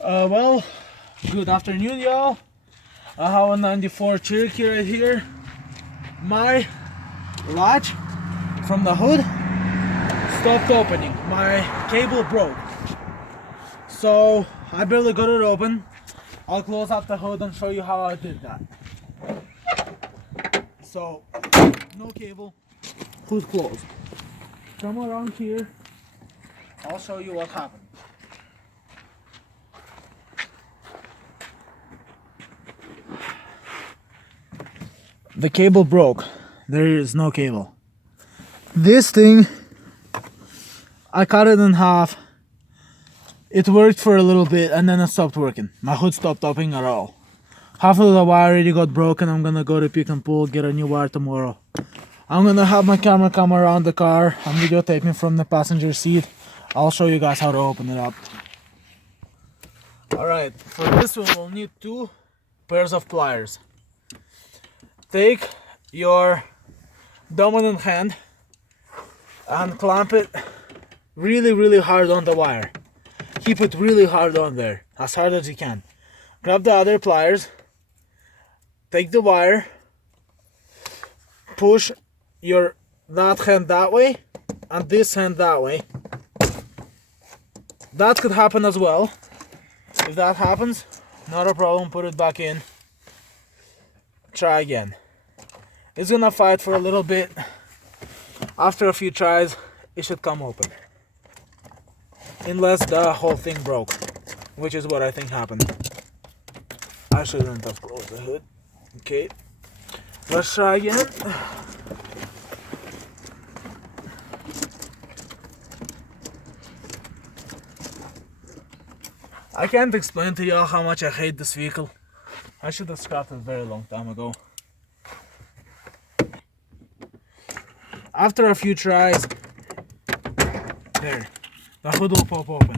Well, good afternoon, y'all. I have a 94 Cherokee right here. My latch from the hood stopped opening. My cable broke. So I barely got it open. I'll close up the hood and show you how I did that. So, no cable, hood closed. Come around here. I'll show you what happened. The cable broke. There is no cable. This thing, I cut it in half. It worked for a little bit and then it stopped working. My hood stopped opening at all. Half of the wire already got broken. I'm gonna go to pick and pull, get a new wire tomorrow. I'm gonna have my camera come around the car. I'm videotaping from the passenger seat. I'll show you guys how to open it up. Alright, for this we will need 2 pairs of pliers. Take your dominant hand and clamp it really hard on the wire. Keep it really hard on there, as hard as you can. Grab the other pliers, take the wire, push that hand that way and this hand that way. That could happen as well. If that happens, not a problem, put it back in. Try again. It's gonna fight for a little bit. After a few tries, it should come open. Unless the whole thing broke, which is what I think happened. I shouldn't have closed the hood. Okay, let's try again. I can't explain to y'all how much I hate this vehicle. I should have scrapped it a very long time ago. After a few tries, there, the hood will pop open.